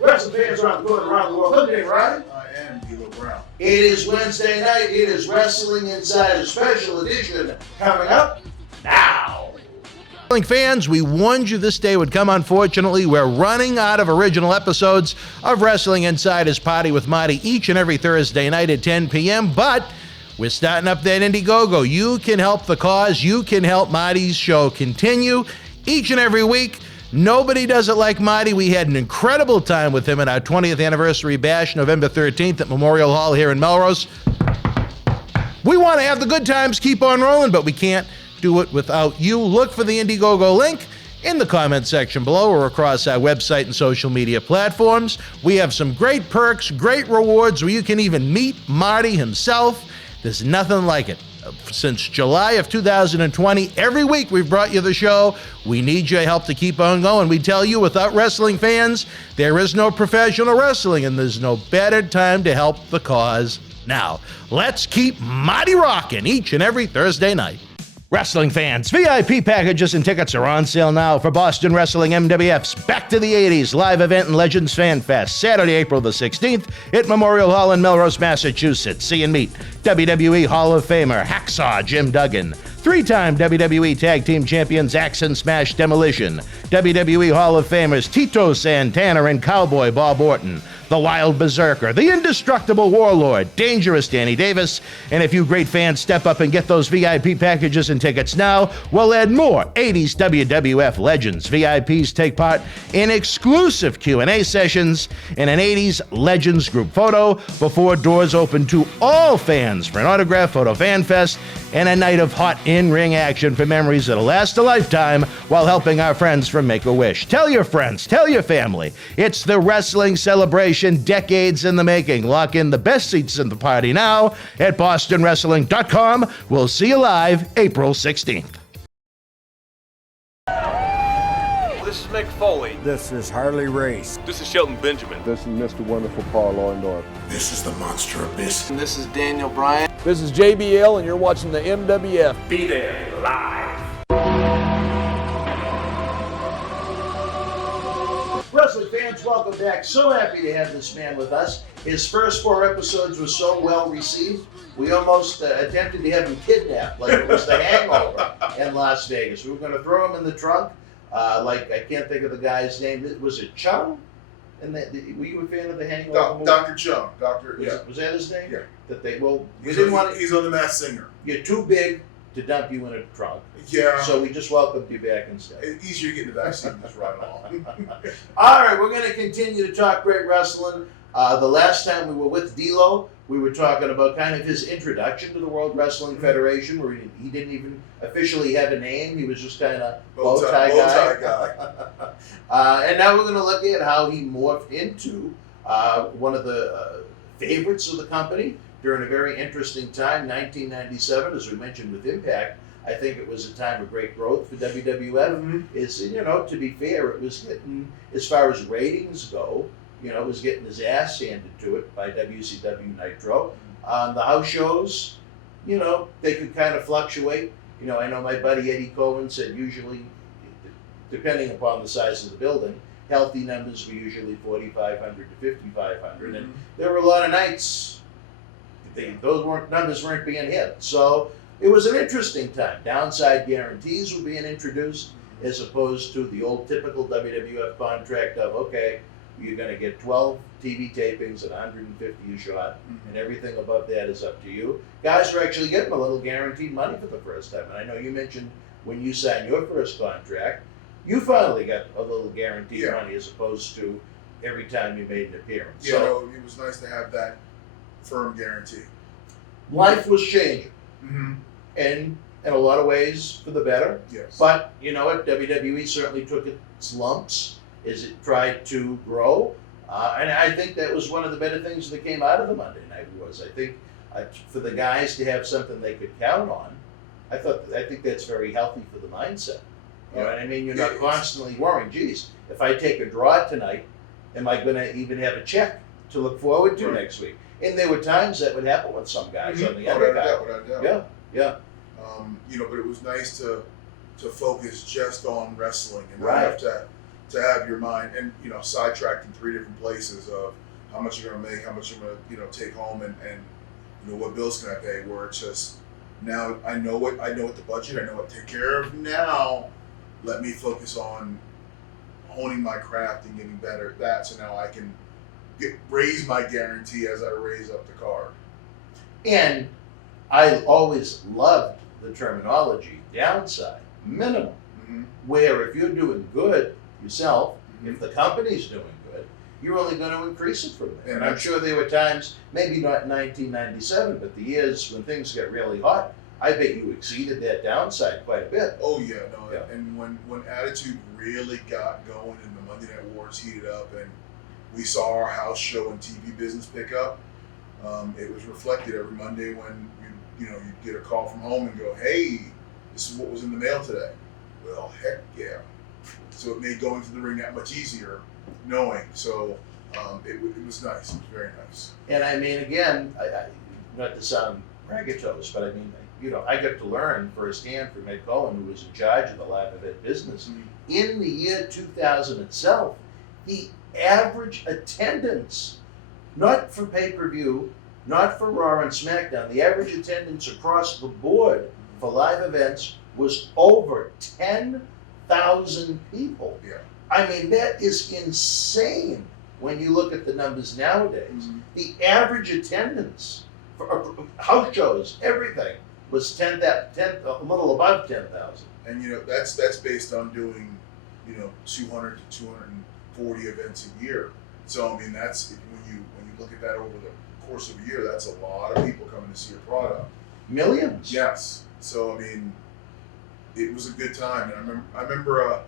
Wrestling fans around the world, around the world. Good day, Ryan. I am D'Lo Brown. It is Wednesday night. It is Wrestling Insider Special Edition coming up now. Wrestling fans, we warned you this day would come. Unfortunately, we're running out of original episodes of Wrestling Insider's Party with Marty each and every Thursday night at 10 p.m., but we're starting up that Indiegogo. You can help the cause. You can help Marty's show continue each and every week. Nobody does it like Marty. We had an incredible time with him at our 20th anniversary bash, November 13th at Memorial Hall here in Melrose. We want to have the good times keep on rolling, but we can't do it without you. Look for the Indiegogo link in the comment section below or across our website and social media platforms. We have some great perks, great rewards where you can even meet Marty himself. There's nothing like it. Since July of 2020, every week we've brought you the show. We need your help to keep on going. We tell you, without wrestling fans, there is no professional wrestling, and there's no better time to help the cause now. Let's keep Marty rocking each and every Thursday night. Wrestling fans, VIP packages and tickets are on sale now for Boston Wrestling MWF's Back to the 80s live event and Legends Fanfest, Saturday, April the 16th at Memorial Hall in Melrose, Massachusetts. See and meet WWE Hall of Famer Hacksaw Jim Duggan, three-time WWE Tag Team Champions Axe and Smash Demolition, WWE Hall of Famers Tito, Santana, and Cowboy Bob Orton, the Wild Berzerker, the indestructible Warlord, Dangerous Danny Davis, and if you great fans step up and get those VIP packages and tickets now, we'll add more 80s WWF legends. VIPs take part in exclusive Q&A sessions and an 80s Legends group photo before doors open to all fans for an autograph photo fan fest and a night of hot in-ring action for memories that'll last a lifetime while helping our friends from Make-A-Wish. Tell your friends, tell your family. It's the wrestling celebration, decades in the making. Lock in the best seats in the party now at bostonwrestling.com. We'll see you live April 16th. This is Mick Foley. This is Harley Race. This is Shelton Benjamin. This is Mr. Wonderful Paul Orndorff. This is the Monster Abyss. And this is Daniel Bryan. This is JBL, and you're watching the MWF. Be there live. Wrestling fans, welcome back. So happy to have this man with us. His first 4 episodes were so well received, we almost attempted to have him kidnapped, like it was the Hangover in Las Vegas. We were going to throw him in the trunk. I can't think of the guy's name. Was it Chung? And were you a fan of the Hangover? Dr. Chung. Was that his name? Yeah. He's on the Masked Singer. You're too big to dump you in a trunk. Yeah. So we just welcomed you back instead. It's easier to get in the back seat and just ride along. All right, we're going to continue to talk great wrestling. The last time we were with D'Lo, we were talking about kind of his introduction to the World Wrestling Federation, where he didn't even officially have a name. He was just kind of bow tie guy. And now we're going to look at how he morphed into one of the favorites of the company during a very interesting time, 1997, as we mentioned with Impact. I think it was a time of great growth for WWF. To be fair, it was getting, as far as ratings go, it was getting his ass handed to it by WCW Nitro. The house shows, they could kind of fluctuate. I know my buddy Eddie Cohen said usually, depending upon the size of the building, healthy numbers were usually 4,500 to 5,500. And there were a lot of nights, those numbers weren't being hit. So it was an interesting time. Downside guarantees were being introduced as opposed to the old typical WWF contract of, okay, you're going to get 12 TV tapings at 150 a shot, and everything above that is up to you. Guys are actually getting a little guaranteed money for the first time. And I know you mentioned when you signed your first contract, you finally got a little guaranteed money as opposed to every time you made an appearance. So it was nice to have that firm guarantee. Life was changing, and in a lot of ways for the better. Yes. But you know what? WWE certainly took its lumps as it tried to grow, and I think that was one of the better things that came out of the Monday Night Wars. I think for the guys to have something they could count on, I think that's very healthy for the mindset. You know what I mean? You're not constantly worrying, geez, if I take a draw tonight, am I going to even have a check to look forward to next week? And there were times that would happen with some guys on the other guy. Yeah. But it was nice to focus just on wrestling and not have to to have your mind and sidetracked in 3 different places of how much you're gonna make, how much you're gonna take home, and what bills can I pay. Where it's just now I know what the budget, I know what to take care of. Now let me focus on honing my craft and getting better at that. So now I can raise my guarantee as I raise up the card. And I always loved the terminology downside, minimum, where if you're doing good yourself, if the company's doing good, you're only going to increase it from there. And I'm sure there were times, maybe not in 1997, but the years when things get really hot, I bet you exceeded that downside quite a bit. Oh yeah, no. Yeah. And when Attitude really got going and the Monday Night Wars heated up and we saw our house show and TV business pick up, it was reflected every Monday when you'd get a call from home and go, hey, this is what was in the mail today. Well, heck yeah. So it made going to the ring that much easier knowing. So it was nice. It was very nice. And I mean, again, I not to sound braggadocious, but I mean, I got to learn firsthand from Ed Cohen, who was in charge of the live event business. In the year 2000 itself, the average attendance, not for pay-per-view, not for Raw and SmackDown, the average attendance across the board for live events was over 10,000 people. Yeah. I mean, that is insane when you look at the numbers nowadays. The average attendance for house shows, everything, was a little above 10,000. And that's based on doing 200 to 240 events a year. So I mean that's when you look at that over the course of a year, that's a lot of people coming to see your product. Millions. Yes. So I mean, it was a good time, and I remember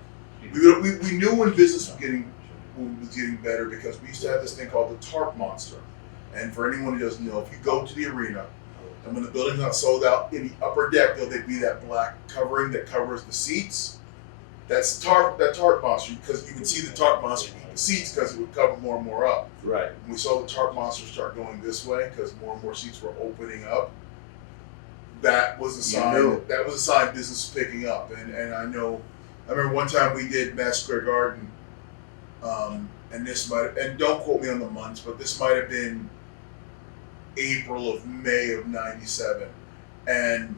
we knew when business was getting better because we used to have this thing called the tarp monster. And for anyone who doesn't know, if you go to the arena, and when the building's not sold out, in the upper deck there'd be that black covering that covers the seats. That's that tarp monster, because you could see the tarp monster eat the seats because it would cover more and more up. Right. And we saw the tarp monster start going this way because more and more seats were opening up. That was a sign. That was a sign business was picking up. And I remember one time we did Madison Square Garden, and don't quote me on the months, but this might have been April of May of '97, and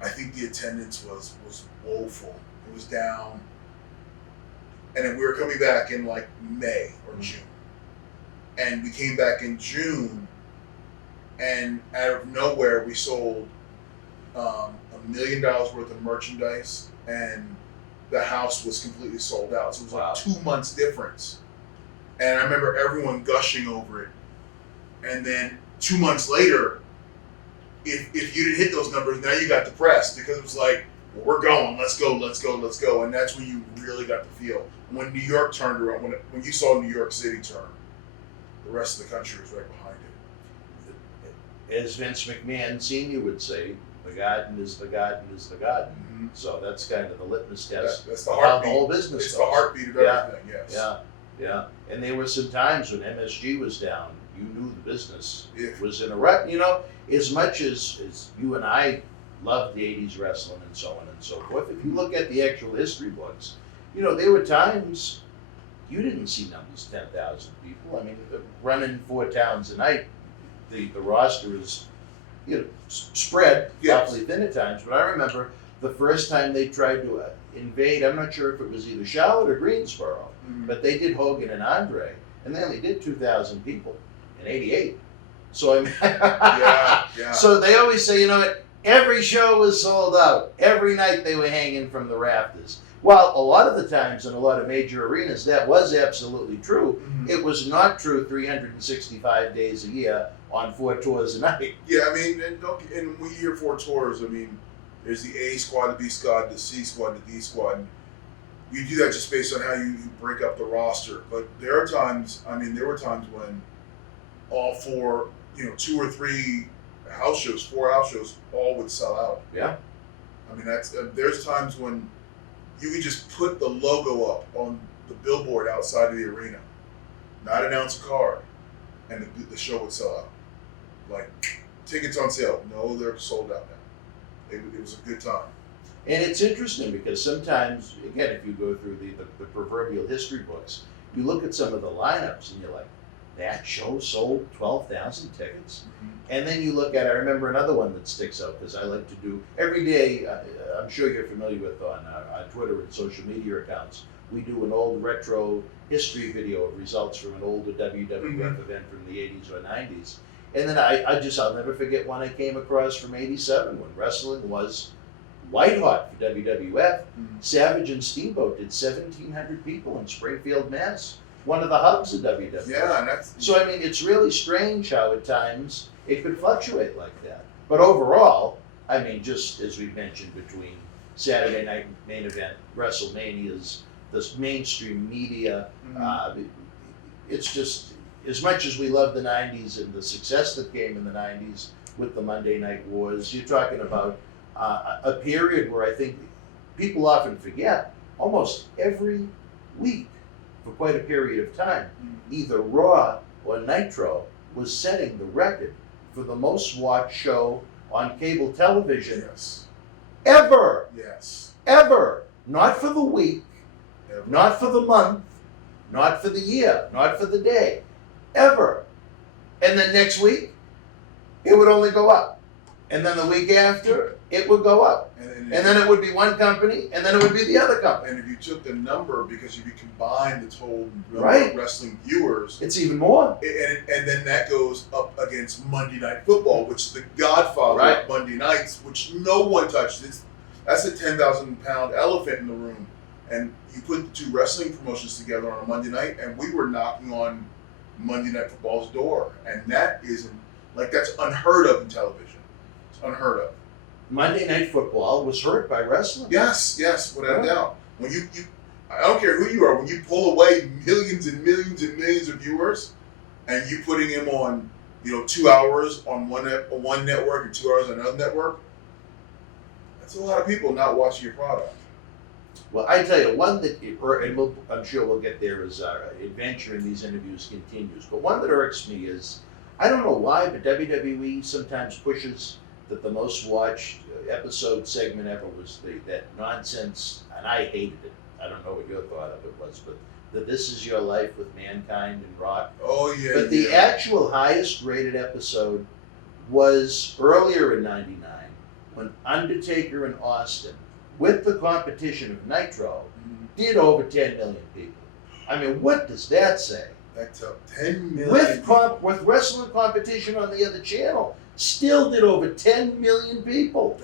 I think the attendance was woeful. It was down, and then we were coming back in like May or June, and we came back in June, and out of nowhere we sold $1 million worth of merchandise, and the house was completely sold out. So it was like 2 months difference. And I remember everyone gushing over it. And then 2 months later, if you didn't hit those numbers, now you got depressed because it was like, well, we're going, let's go. And that's when you really got the feel. When New York turned around, when you saw New York City turn, the rest of the country was right behind it. As Vince McMahon Sr. would say, the garden is the garden is the garden. So that's kind of the litmus test That's the of how heartbeat. the whole business It's goes. the heartbeat of everything, yes. Yeah. And there were some times when MSG was down, you knew the business Yeah. was in a rut. As much as you and I loved the 80s wrestling and so on and so forth, if you look at the actual history books, there were times you didn't see numbers 10,000 people. I mean, running 4 towns a night, the roster is spread awfully thin at times. But I remember the first time they tried to invade, I'm not sure if it was either Charlotte or Greensboro, but they did Hogan and Andre, and they only did 2,000 people in '88. So I mean, yeah. So they always say, every show was sold out. Every night they were hanging from the rafters. Well, a lot of the times in a lot of major arenas, that was absolutely true. It was not true 365 days a year on 4 tours a night. Yeah, I mean, and when you hear 4 tours, I mean, there's the A squad, the B squad, the C squad, the D squad. And you do that just based on how you break up the roster. But there were times when all 4, 2 or 3 house shows, 4 house shows, all would sell out. Yeah. I mean, there's times when you could just put the logo up on the billboard outside of the arena, not announce a card, and the show would sell out. Like, tickets on sale. No, they're sold out now. It was a good time. And it's interesting because sometimes, again, if you go through the proverbial history books, you look at some of the lineups and you're like, that show sold 12,000 tickets. And then you look at, I remember another one that sticks out because I like to do, every day, I'm sure you're familiar with on Twitter and social media accounts, we do an old retro history video of results from an older WWF event from the 80s or 90s. And then I'll never forget one I came across from 87 when wrestling was white hot for WWF. Savage and Steamboat did 1,700 people in Springfield, Mass. One of the hubs of WWF. Yeah, and that's So I mean, it's really strange how at times it could fluctuate like that. But overall, I mean, just as we mentioned between Saturday Night Main Event, WrestleManias, this mainstream media, it's just, as much as we love the 90s and the success that came in the 90s with the Monday Night Wars, you're talking about a period where I think people often forget almost every week for quite a period of time, either Raw or Nitro was setting the record for the most watched show on cable television ever. Yes. Ever. Not for the week, Ever. not for the month, not for the year, not for the day. Ever. And then next week, it would only go up. And then the week after, it would go up. And then it would be one company, and then it would be the other company. And if you took the number, because if you combine the total number Right. of wrestling viewers, It's even more. and then that goes up against Monday Night Football, which is the godfather Right. of Monday nights, which no one touched. That's a 10,000-pound elephant in the room. And you put the two wrestling promotions together on a Monday night, and we were knocking on Monday Night Football's door. And that isn't, that's unheard of in television. It's unheard of. Monday Night Football was hurt by wrestling. Yes, without a doubt. When you I don't care who you are, when you pull away millions and millions and millions of viewers, and you putting them on, 2 hours on one network and 2 hours on another network, that's a lot of people not watching your product. Well, I tell you, one that, I'm sure we'll get there as our adventure in these interviews continues, but one that irks me is, I don't know why, but WWE sometimes pushes that the most watched episode segment ever was that nonsense, and I hated it. I don't know what your thought of it was, but the This Is Your Life with Mankind and Rock. Oh, yeah. But the actual highest rated episode was earlier in '99 when Undertaker and Austin, with the competition of Nitro, did over 10 million people. I mean, what does that say? That's up 10 million. With wrestling competition on the other channel, still did over 10 million people.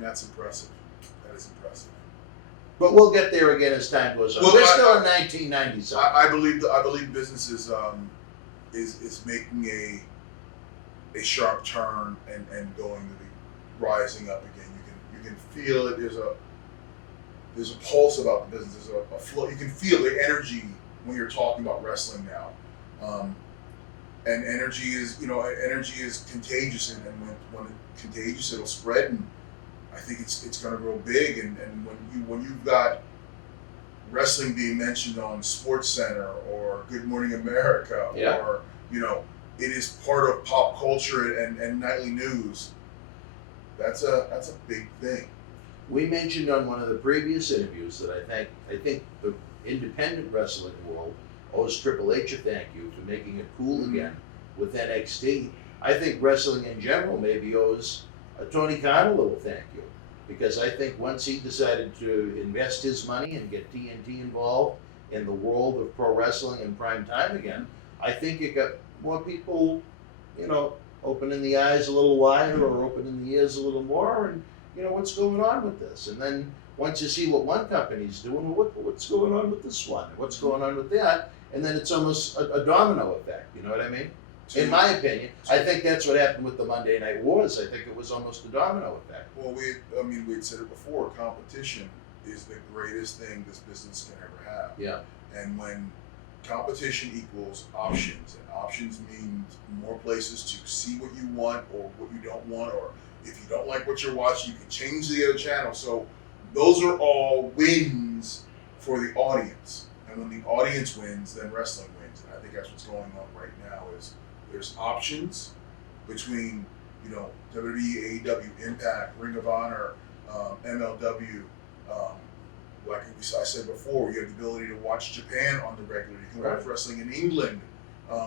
That's impressive. That is impressive. But we'll get there again as time goes on. Well, We're still in 1997. I believe business is making a sharp turn and going to the rising up again. You can feel it. There's a pulse about the business. There's a flow. You can feel the energy when you're talking about wrestling now. And energy is contagious, and when it's contagious, it'll spread. And I think it's going to grow big. And when you've got wrestling being mentioned on Sports Center or Good Morning America, or it is part of pop culture and nightly news. That's a big thing. We mentioned on one of the previous interviews that I think the independent wrestling world owes Triple H a thank you for making it cool again with NXT. I think wrestling in general maybe owes Tony Khan a little thank you, because I think once he decided to invest his money and get TNT involved in the world of pro wrestling in prime time again, I think it got more people, opening the eyes a little wider or opening the ears a little more, and what's going on with this. And then once you see what one company's doing, what's going on with this one, what's going on with that, and then it's almost a domino effect. You know what I mean? In my opinion, I think that's what happened with the Monday Night Wars. I think it was almost a domino effect. Well, we had said it before. Competition is the greatest thing this business can ever have. Yeah. And when competition equals options, and options means more places to see what you want or what you don't want, or if you don't like what you're watching, you can change the other channel. So those are all wins for the audience. And when the audience wins, then wrestling wins. And I think that's what's going on right now is there's options between, WWE, AEW, Impact, Ring of Honor, MLW. Like I said before, you have the ability to watch Japan on the regular. You can watch wrestling in England,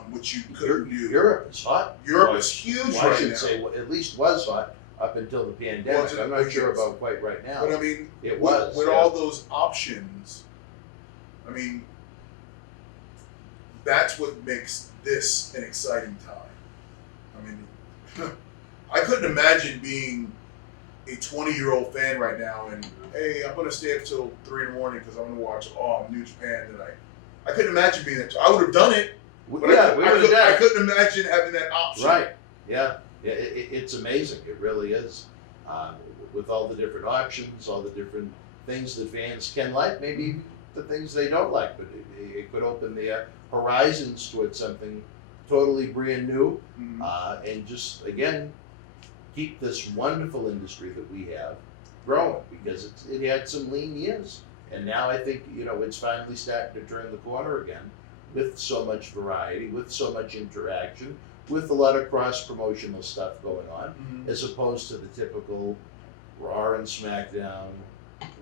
which you couldn't do. Europe is hot. Europe is huge well, I right should now. say, at least was hot up until the pandemic. Well, I'm not sure about quite right now. But I mean, it was with all those options. I mean, that's what makes this an exciting time. I mean, I couldn't imagine being a 20-year-old fan right now and, hey, I'm going to stay up till 3 in the morning because I'm going to watch New Japan tonight. I couldn't imagine being that. I would have done it, but I couldn't imagine having that option. Right. Yeah. It's amazing. It really is. With all the different options, all the different things that fans can like, maybe the things they don't like, but it could open their horizons towards something totally brand new, and just, again, keep this wonderful industry that we have growing, because it had some lean years, and now I think it's finally starting to turn the corner again, with so much variety, with so much interaction, with a lot of cross-promotional stuff going on, as opposed to the typical Raw and SmackDown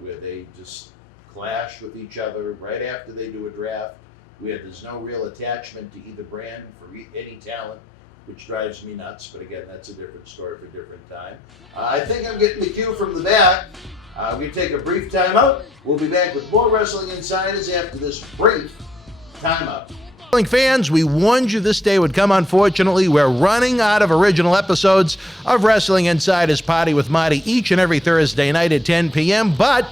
where they just clash with each other right after they do a draft, where there's no real attachment to either brand for any talent, which drives me nuts. But again, that's a different story for a different time. I think I'm getting the cue from the back. We take a brief timeout. We'll be back with more Wrestling Insiders after this brief timeout. Wrestling fans, we warned you this day would come. Unfortunately, we're running out of original episodes of Wrestling Insiders Party with Marty each and every Thursday night at 10 p.m., but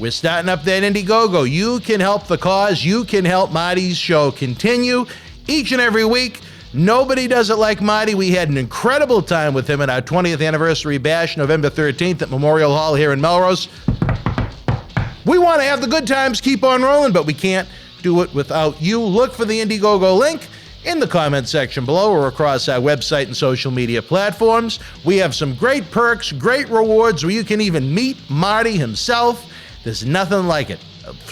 we're starting up that Indiegogo. You can help the cause. You can help Marty's show continue each and every week. Nobody does it like Marty. We had an incredible time with him at our 20th anniversary bash, November 13th at Memorial Hall here in Melrose. We want to have the good times keep on rolling, but we can't do it without you. Look for the Indiegogo link in the comment section below or across our website and social media platforms. We have some great perks, great rewards where you can even meet Marty himself. There's nothing like it.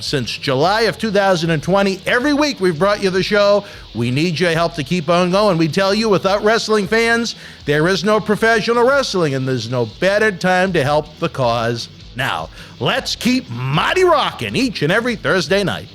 Since July of 2020, every week we've brought you the show. We need your help to keep on going. We tell you, without wrestling fans, there is no professional wrestling, and there's no better time to help the cause now. Let's keep Marty rocking each and every Thursday night.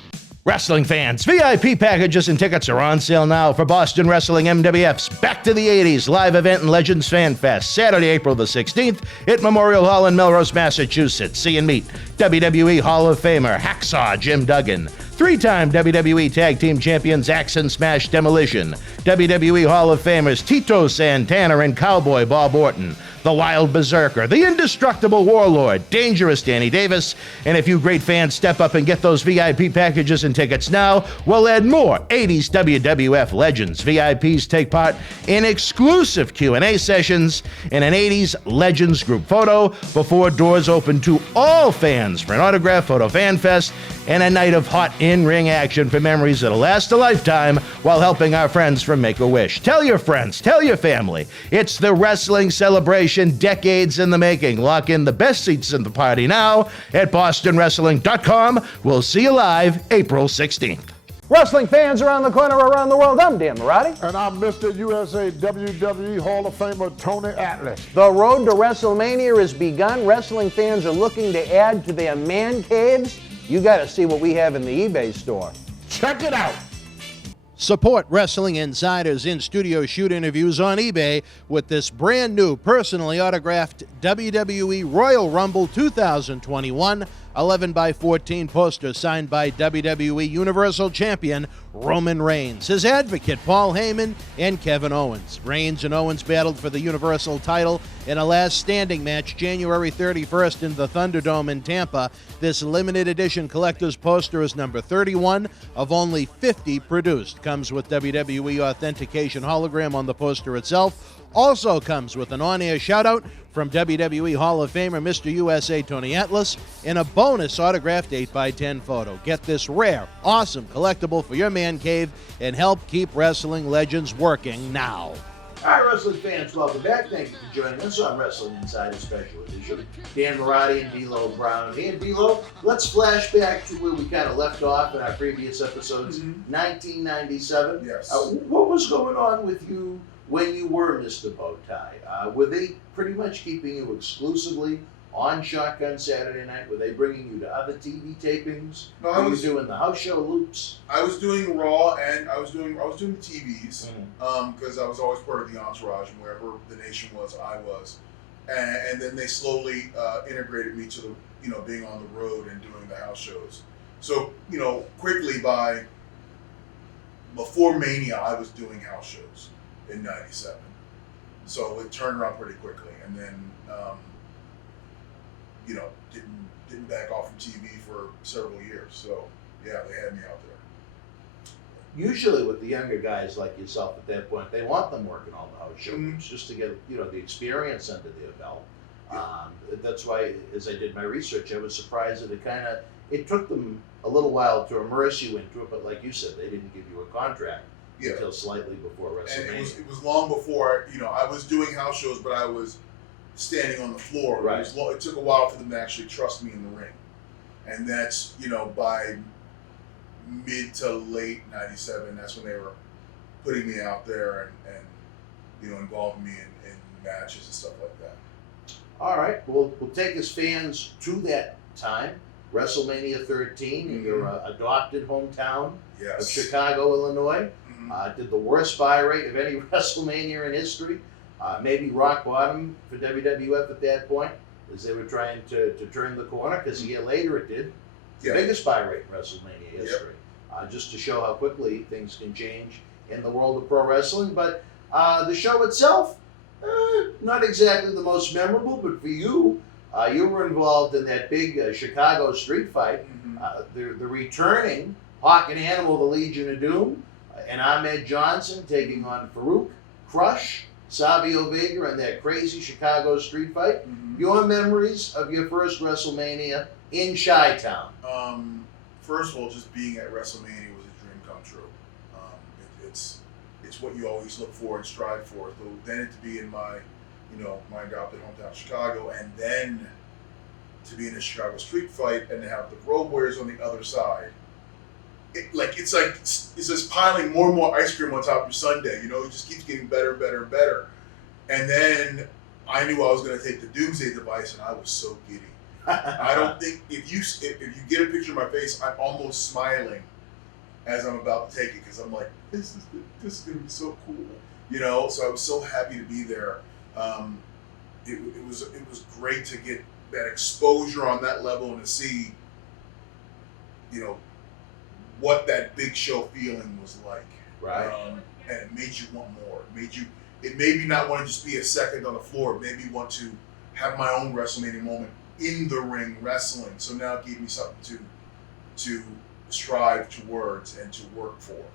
Wrestling fans, VIP packages and tickets are on sale now for Boston Wrestling MWF's Back to the 80s live event and Legends Fanfest, Saturday, April the 16th at Memorial Hall in Melrose, Massachusetts. See and meet WWE Hall of Famer Hacksaw Jim Duggan, three-time WWE Tag Team Champions Axe and Smash Demolition, WWE Hall of Famers Tito, Santana, and Cowboy Bob Orton, the Wild Berserker, the indestructible Warlord, Dangerous Danny Davis, and if you great fans step up and get those VIP packages and tickets now, we'll add more 80s WWF legends. VIPs take part in exclusive Q&A sessions and an 80s Legends group photo before doors open to all fans for an autograph photo fan fest and a night of hot in-ring action for memories that'll last a lifetime while helping our friends from Make-A-Wish. Tell your friends, tell your family. It's the wrestling celebration, decades in the making. Lock in the best seats in the party now at bostonwrestling.com. We'll see you live April 16th. Wrestling fans around the corner, around the world, I'm Dan Marotti. And I'm Mr. USA WWE Hall of Famer Tony Atlas. The road to WrestleMania has begun. Wrestling fans are looking to add to their man caves. You got to see what we have in the eBay store. Check it out. Support Wrestling Insiders in-studio shoot interviews on eBay with this brand new personally autographed WWE Royal Rumble 2021 11x14 poster signed by WWE Universal Champion Roman Reigns, his advocate Paul Heyman, and Kevin Owens. Reigns and Owens battled for the Universal title in a last standing match January 31st in the Thunderdome in Tampa. This limited edition collector's poster is number 31 of only 50 produced. Comes with WWE authentication hologram on the poster itself. Also comes with an on-air shout-out from WWE Hall of Famer Mr. USA Tony Atlas and a bonus autographed 8x10 photo. Get this rare, awesome collectible for your man cave and help keep wrestling legends working now. All right, wrestling fans, welcome back. Thank you for joining us on Wrestling Insider Special Edition. Dan Marotti and D'Lo Brown. Hey, and D'Lo, let's flash back to where we kind of left off in our previous episodes. 1997. Yes. What was going on with you when you were Mr. Bowtie? Were they pretty much keeping you exclusively on Shotgun Saturday Night? Were they bringing you to other TV tapings? No, Were you doing the house show loops? I was doing Raw, and I was doing the TVs because I was always part of the entourage, and wherever the nation was, I was. And then they slowly integrated me to the being on the road and doing the house shows. So quickly before Mania, I was doing house shows in '97. So it turned around pretty quickly, and then didn't back off from TV for several years. So yeah, they had me out there. Usually with the younger guys like yourself at that point, they want them working all the house shows just to get the experience under their belt. That's why, as I did my research, I was surprised that it took them a little while to immerse you into it, but like you said, they didn't give you a contract until slightly before WrestleMania. And it was long before I was doing house shows, but I was standing on the floor. Right. It took a while for them to actually trust me in the ring, and that's by mid to late '97. That's when they were putting me out there and involving me in matches and stuff like that. All right, we'll take as fans to that time, WrestleMania 13 in your adopted hometown of Chicago, Illinois. Did the worst buy rate of any WrestleMania in history. Maybe rock bottom for WWF at that point, as they were trying to turn the corner, because a year later it did. The biggest buy rate in WrestleMania history. Just to show how quickly things can change in the world of pro wrestling. But the show itself, not exactly the most memorable, but for you, you were involved in that big Chicago street fight. The returning Hawk and Animal, the Legion of Doom, and Ahmed Johnson taking on Farouk, Crush, Savio Vega, and that crazy Chicago street fight. Your memories of your first WrestleMania in Chi-Town? First of all, just being at WrestleMania was a dream come true. It's what you always look for and strive for. So then to be in my adopted hometown, Chicago, and then to be in a Chicago street fight and to have the Road Warriors on the other side. It's just piling more and more ice cream on top of your sundae. It just keeps getting better and better and better. And then I knew I was going to take the Doomsday device, and I was so giddy. I don't think if you get a picture of my face, I'm almost smiling as I'm about to take it, because I'm like, this is going to be so cool. So I was so happy to be there. It was great to get that exposure on that level and to see, what that big show feeling was like. Right. And it made you want more. It made me not want to just be a second on the floor. It made me want to have my own WrestleMania moment in the ring wrestling. So now it gave me something to strive towards and to work for.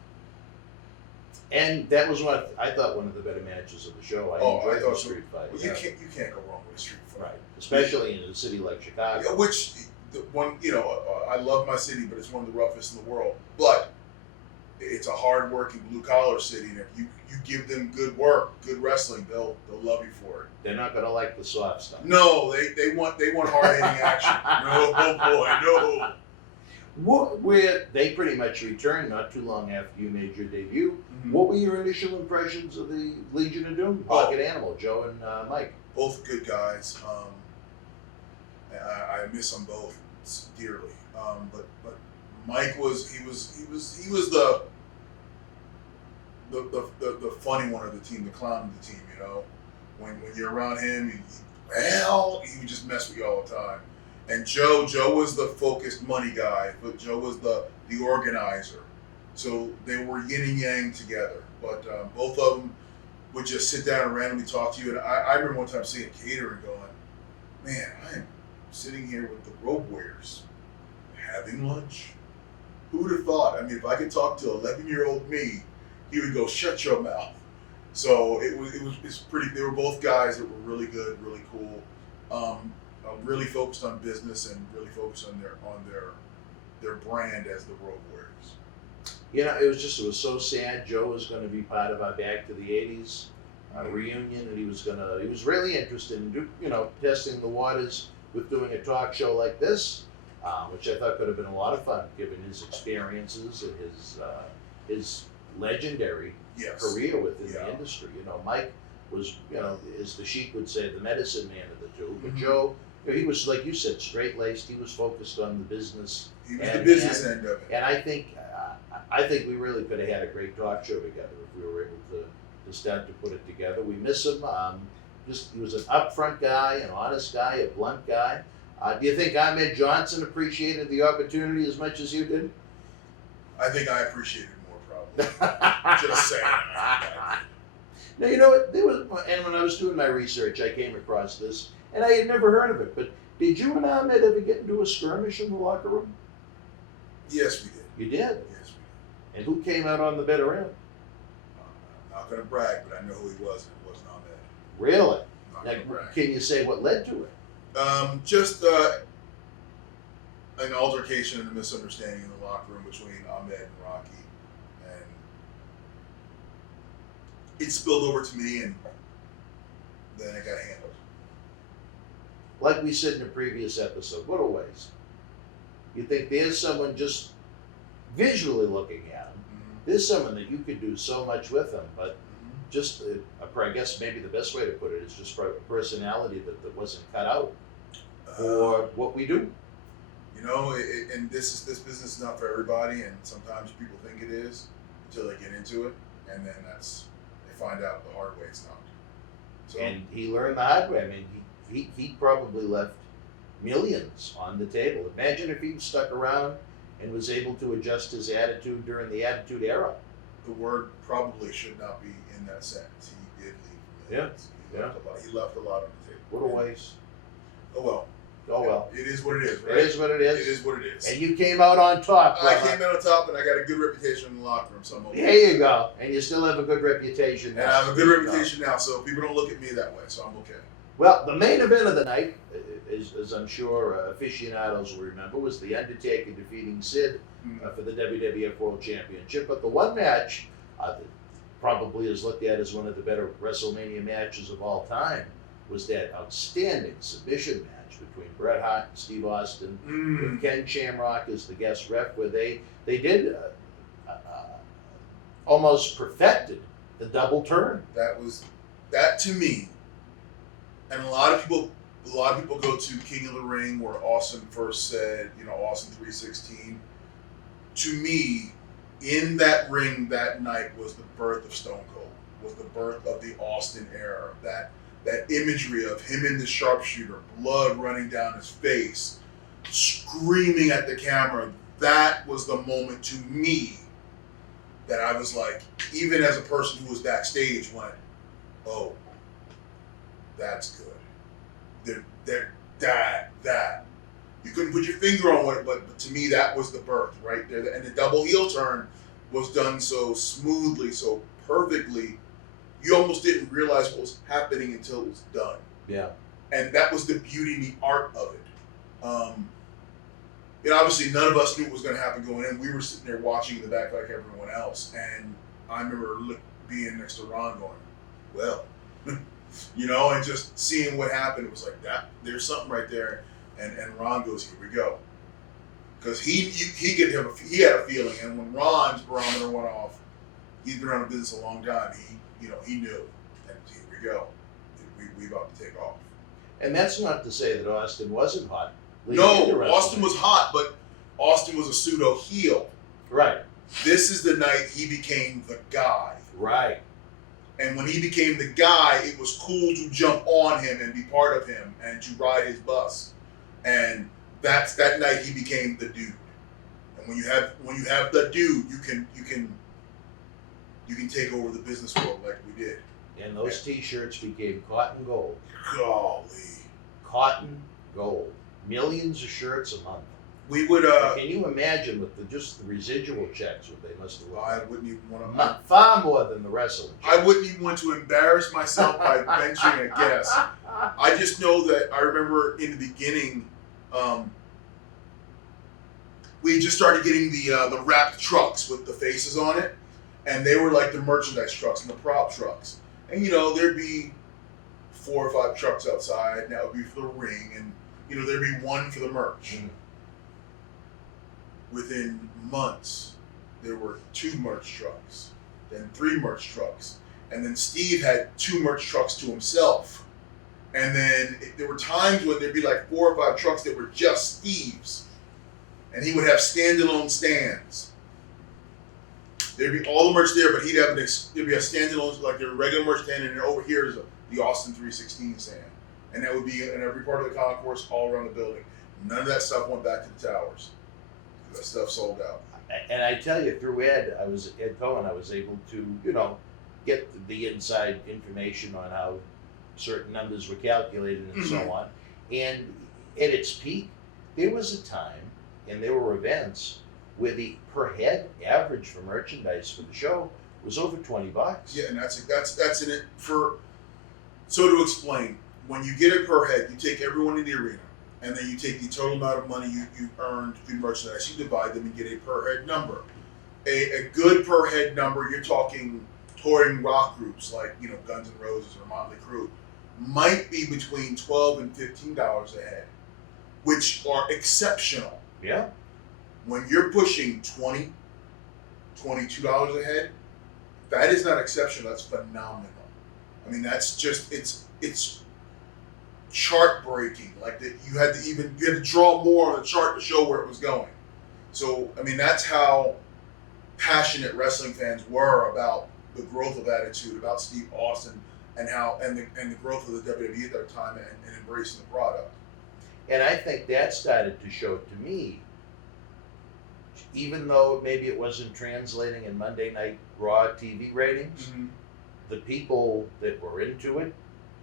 And that was what I thought one of the better matches of the show. I enjoyed the street fight. Well, you can't go wrong with a street fight. Right. Especially in a city like Chicago. Yeah, which I love my city, but it's one of the roughest in the world. But it's a hard-working blue-collar city, and if you give them good work, good wrestling, they'll love you for it. They're not going to like the soft stuff. No, they want hard-hitting action. No, oh boy, no. Where they pretty much returned not too long after you made your debut. What were your initial impressions of the Legion of Doom? Hawk and Animal, Joe and Mike. Both good guys. I miss them both dearly. But Mike was the funny one of the team, the clown of the team. When you're around him, he would just mess with you all the time. And Joe was the focused money guy, but Joe was the organizer. So they were yin and yang together. But both of them would just sit down and randomly talk to you. And I remember one time seeing Cater and going, man, I am sitting here with the Road Warriors having lunch. Who would have thought? I mean, if I could talk to 11-year-old me, he would go, shut your mouth. So it's pretty. They were both guys that were really good, really cool, really focused on business and really focused on their brand as the Road Warriors. It was so sad. Joe was going to be part of our Back to the '80s reunion, and he was really interested in testing the waters with doing a talk show like this, which I thought could have been a lot of fun given his experiences and his legendary career within the industry. Mike was, as the Sheik would say, the medicine man of the two, but Joe He was, like you said, straight-laced. He was focused on the business. He was the business end of it. And I think we really could have had a great talk show together if we were able to start to put it together. We miss him. He was an upfront guy, an honest guy, a blunt guy. Do you think Ahmed Johnson appreciated the opportunity as much as you did? I think I appreciated it more, probably. Just saying. Now, you know what? And when I was doing my research, I came across this, and I had never heard of it. But did you and Ahmed ever get into a skirmish in the locker room? Yes, we did. You did? Yes, we did. And who came out on the better end? I'm not going to brag, but I know who he was, and it wasn't Ahmed. Really? I'm not Now, gonna brag. can you say what led to it? Just an altercation and a misunderstanding in the locker room between Ahmed and Rocky, and it spilled over to me, and then it got handled. Like we said in the previous episode, what a waste. You think there's someone just visually looking at him. There's someone that you could do so much with him, but just, I guess maybe the best way to put it is just a personality that wasn't cut out for what we do. You know, and this business is not for everybody, and sometimes people think it is until they get into it, and then they find out the hard way it's not. So, And he learned the hard way. I mean, he probably left millions on the table. Imagine if he'd stuck around and was able to adjust his attitude during the Attitude Era. the word probably should not be in that sentence. He did leave millions. He left a lot on the table. What a waste. Oh well. Oh well. It is what it is, right? It is what it is. It is what it is. And you came out on top. I brother. came out on top, and I got a good reputation in the locker room, so I'm okay. There you go. And you still have a good reputation now. And I have a good reputation now, so people don't look at me that way, so I'm okay. Well, the main event of the night, as I'm sure aficionados will remember, was The Undertaker defeating Sid for the WWF World Championship. But the one match that probably is looked at as one of the better WrestleMania matches of all time was that outstanding submission match between Bret Hart and Steve Austin with Ken Shamrock as the guest ref, where they did almost perfected the double turn. That to me, and a lot of people go to King of the Ring where Austin first said, Austin 3:16. To me, in that ring that night was the birth of Stone Cold, was the birth of the Austin era. That imagery of him in the sharpshooter, blood running down his face, screaming at the camera, that was the moment to me that I was like, even as a person who was backstage, went, oh, that's good. That. You couldn't put your finger on what, but to me, that was the birth right there. And the double heel turn was done so smoothly, so perfectly. You almost didn't realize what was happening until it was done. Yeah. And that was the beauty and the art of it. Obviously, none of us knew what was going to happen going in. We were sitting there watching in the back like everyone else. And I remember being next to Ron going, well, and just seeing what happened. It was like, that. There's something right there. And Ron goes, here we go. Because he had a feeling. And when Ron's barometer went off, he's been around the business a long time. He knew. And here we go. We about to take off. And that's not to say that Austin wasn't hot. No, Austin was hot, but Austin was a pseudo heel. Right. This is the night he became the guy. Right. And when he became the guy, it was cool to jump on him and be part of him and to ride his bus. And that night he became the dude. And when you have the dude, you can take over the business world like we did. And those T-shirts became cotton gold. Golly. Cotton gold. Millions of shirts a month. We would. Can you imagine with just the residual checks what they must have looked I like? wouldn't even want to. Far more than the wrestling. I wouldn't even want to embarrass myself by venturing a guess. I just know that I remember in the beginning, we just started getting the wrapped trucks with the faces on it, and they were like the merchandise trucks and the prop trucks. And there'd be 4 or 5 trucks outside, and that would be for the ring, and there'd be one for the merch. Within months, there were 2 merch trucks, then 3 merch trucks, and then Steve had 2 merch trucks to himself. And then there were times when there'd be like 4 or 5 trucks that were just Steve's. And he would have standalone stands. There'd be all the merch there, but there'd be a standalone, like a regular merch stand, and then over here is the Austin 316 stand. And that would be in every part of the concourse all around the building. None of that stuff went back to the towers. That stuff sold out. And I tell you, through Ed Cohen, I was able to, get the inside information on how certain numbers were calculated and so on. And at its peak, there was a time, and there were events where the per head average for merchandise for the show was over $20. Yeah, and that's in it for. So to explain, when you get it per head, you take everyone in the arena, and then you take the total amount of money you earned through merchandise. You divide them and get a per head number. A good per head number. You're talking touring rock groups like Guns N' Roses or Motley Crue might be between $12 and $15 a head, which are exceptional. Yeah. When you're pushing $20, $22 a head, that is not exceptional. That's phenomenal. I mean, that's just it's chart breaking. Like that, you had to draw more on the chart to show where it was going. So I mean, that's how passionate wrestling fans were about the growth of Attitude, about Steve Austin, and the growth of the WWE at that time, and embracing the product. And I think that started to show to me, even though maybe it wasn't translating in Monday Night Raw TV ratings, the people that were into it,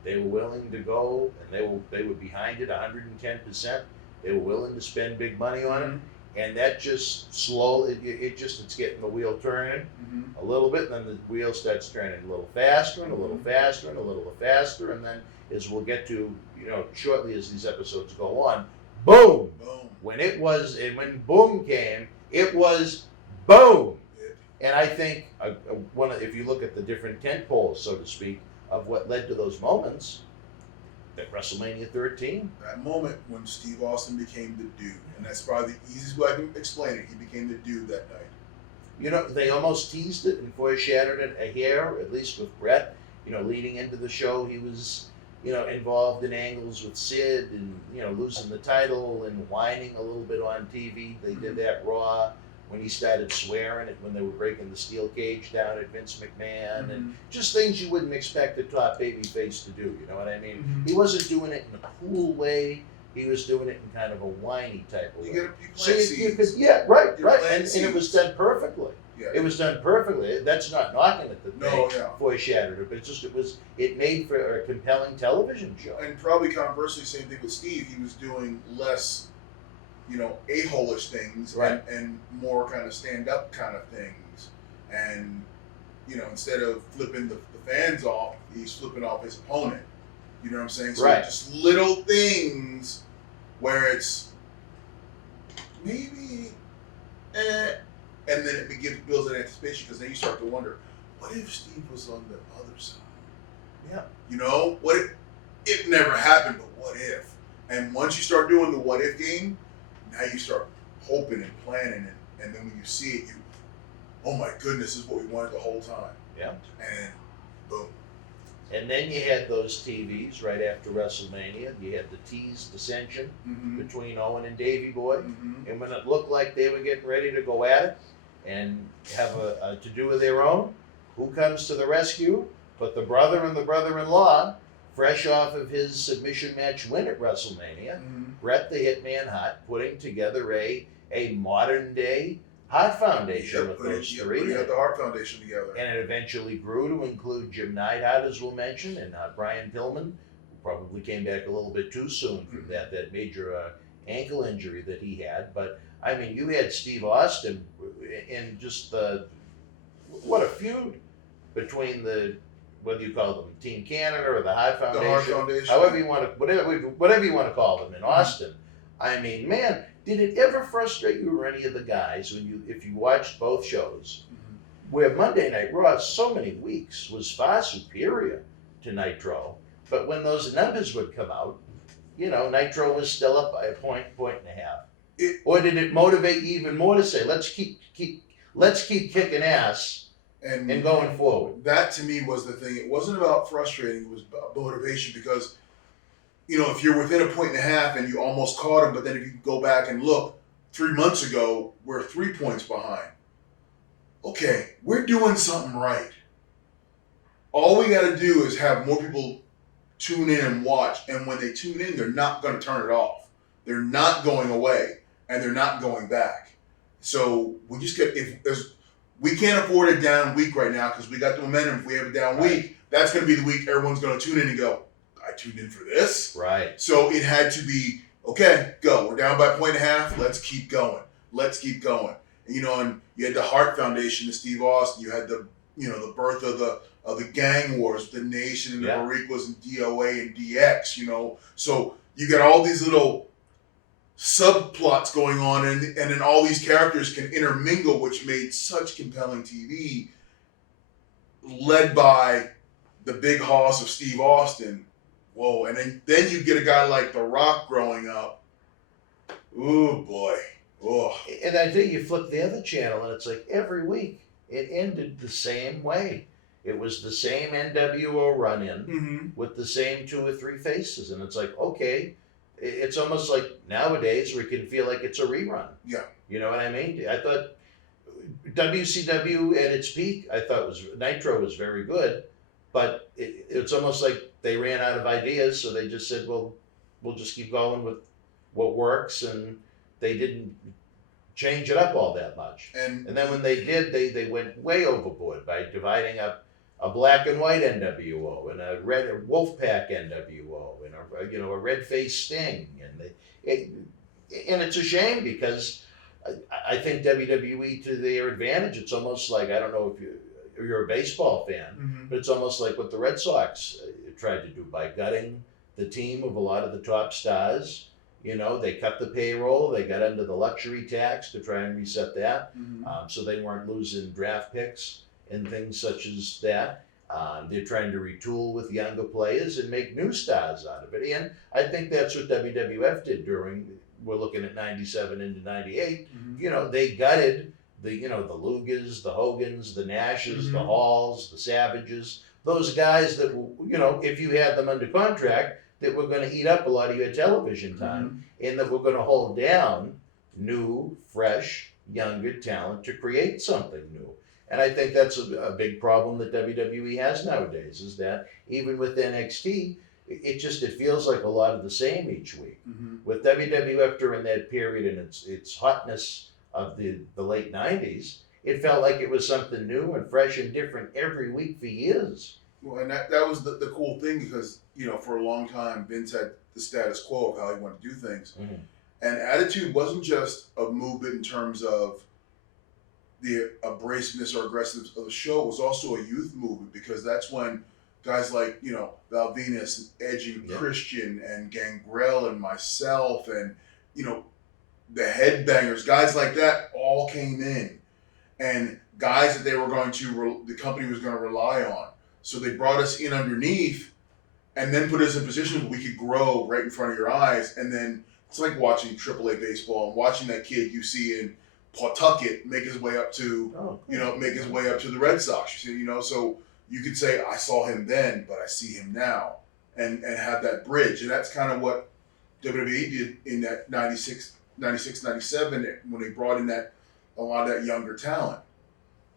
they were willing to go, and they were behind it 110%. They were willing to spend big money on it, and that just slowly, it's getting the wheel turning a little bit, and then the wheel starts turning a little faster and a little faster and a little faster, and then as we'll get to, shortly as these episodes go on, boom! Boom. When boom came, it was boom! And I think if you look at the different tent poles, so to speak, of what led to those moments, that WrestleMania 13. That moment when Steve Austin became the dude, and that's probably the easiest way I can explain it. He became the dude that night. They almost teased it and foreshadowed it a hair, at least with Brett. Leading into the show, he was, involved in angles with Sid and, losing the title and whining a little bit on TV. They did that Raw when he started swearing it when they were breaking the steel cage down at Vince McMahon and just things you wouldn't expect a top babyface to do, you know what I mean? He wasn't doing it in a cool way. He was doing it in kind of a whiny type of way. You plant seeds. Right. And it was done perfectly. Yeah. It was done perfectly. That's not knocking it that they foreshadowed it, but it made for a compelling television show. And probably conversely, same thing with Steve. He was doing less, a-hole-ish things and more kind of stand-up kind of things. And, instead of flipping the fans off, he's flipping off his opponent. You know what I'm saying? So just little things where it's maybe, and then it builds an anticipation because then you start to wonder, what if Steve was on the other side? Yeah. What if it never happened, but what if? And once you start doing the what if game, now you start hoping and planning, and then when you see it, oh my goodness, this is what we wanted the whole time. Yeah. And boom. And then you had those TVs right after WrestleMania. You had the teased dissension between Owen and Davey Boy. And when it looked like they were getting ready to go at it and have a to-do of their own, who comes to the rescue? But the brother and the brother-in-law, fresh off of his submission match win at WrestleMania, Bret the Hitman Hart putting together a modern-day Hart Foundation with those three. We got the Hart Foundation together. And it eventually grew to include Jim Neidhart, as we'll mention, and Brian Pillman, who probably came back a little bit too soon from that major ankle injury that he had. But, I mean, you had Steve Austin in just what a feud between whether you call them Team Canada or the Hart Foundation. The Hart Foundation. However you want to, whatever you want to call them in Austin. I mean, man, did it ever frustrate you or any of the guys if you watched both shows, where Monday Night Raw so many weeks was far superior to Nitro, but when those numbers would come out, Nitro was still up by a point and a half. Or did it motivate you even more to say, let's keep kicking ass and going forward? That to me was the thing. It wasn't about frustrating, it was about motivation, because if you're within a point and a half and you almost caught him, but then if you go back and look, 3 months ago, we're 3 points behind. Okay, we're doing something right. All we got to do is have more people tune in and watch, and when they tune in, they're not going to turn it off. They're not going away, and they're not going back. So we just get we can't afford a down week right now because we got the momentum. If we have a down week, that's going to be the week everyone's going to tune in and go, I tuned in for this. Right. So it had to be, okay, go. We're down by a point and a half. Let's keep going. Let's keep going. And, and you had the Hart Foundation to Steve Austin. You had the birth of the gang wars, the Nation and the Bariquas and DOA and DX, So you got all these little subplots going on, and then all these characters can intermingle, which made such compelling TV, led by the big hoss of Steve Austin. Whoa, and then you get a guy like The Rock growing up. Ooh, boy. Oh. And I think you flip the other channel, and it's like every week it ended the same way. It was the same NWO run-in with the same 2 or 3 faces, and it's like, okay, it's almost like nowadays we can feel like it's a rerun. Yeah. You know what I mean? I thought WCW at its peak, I thought Nitro was very good, but it's almost like they ran out of ideas, so they just said, well, we'll just keep going with what works, and they didn't change it up all that much. And then when they did, they went way overboard by dividing up a black and white NWO and a red Wolfpack NWO and a red face Sting, and it's a shame because I think WWE, to their advantage, it's almost like, I don't know if you're a baseball fan, but it's almost like what the Red Sox tried to do by gutting the team of a lot of the top stars. They cut the payroll, they got under the luxury tax to try and reset that, so they weren't losing draft picks and things such as that. They're trying to retool with younger players and make new stars out of it. And I think that's what WWF did we're looking at 97 into 98. They gutted the Lugers, the Hogans, the Nashes, the Halls, the Savages, those guys that, if you had them under contract, that were going to eat up a lot of your television time, and that were going to hold down new, fresh, younger talent to create something new. And I think that's a big problem that WWE has nowadays, is that even with NXT, it feels like a lot of the same each week. With WWF during that period and its hotness of the late 90s, it felt like it was something new and fresh and different every week for years. Well, and that was the cool thing because, for a long time, Vince had the status quo of how he wanted to do things. And Attitude wasn't just a movement in terms of the abrasiveness or aggressiveness of the show. It was also a youth movement because that's when guys like, Val Venus and Edge and Christian and Gangrel and myself and, the Headbangers, guys like that all came in. And guys that the company was going to rely on. So they brought us in underneath and then put us in positions where we could grow right in front of your eyes. And then it's like watching AAA baseball and watching that kid you see in Pawtucket make his way up to, the Red Sox. So you could say, I saw him then, but I see him now, and have that bridge. And that's kind of what WWE did in that 96, 97, when they brought in a lot of that younger talent.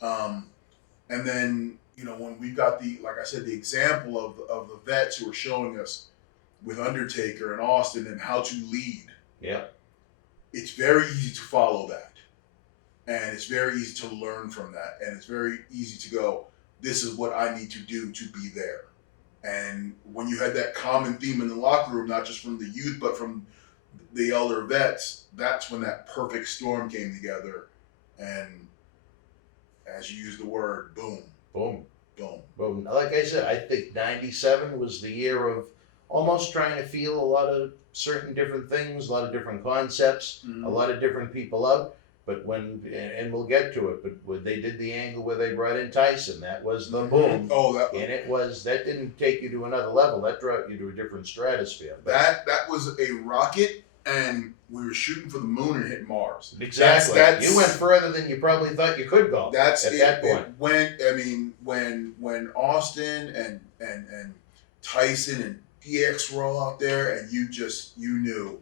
And then, when we got like I said, the example of the vets who are showing us with Undertaker and Austin and how to lead. Yeah. It's very easy to follow that. And it's very easy to learn from that. And it's very easy to go, this is what I need to do to be there. And when you had that common theme in the locker room, not just from the youth, but from the elder vets, that's when that perfect storm came together. And as you use the word, boom. Boom. Boom. Boom. Like I said, I think 97 was the year of almost trying to feel a lot of certain different things, a lot of different concepts, a lot of different people out. But and we'll get to it, but when they did the angle where they brought in Tyson, that was the boom. Oh, that didn't take you to another level. That brought you to a different stratosphere. That was a rocket, and we were shooting for the moon and hit Mars. Exactly. You went further than you probably thought you could go. That's at that point. When Austin and Tyson and DX Raw out there, and you knew,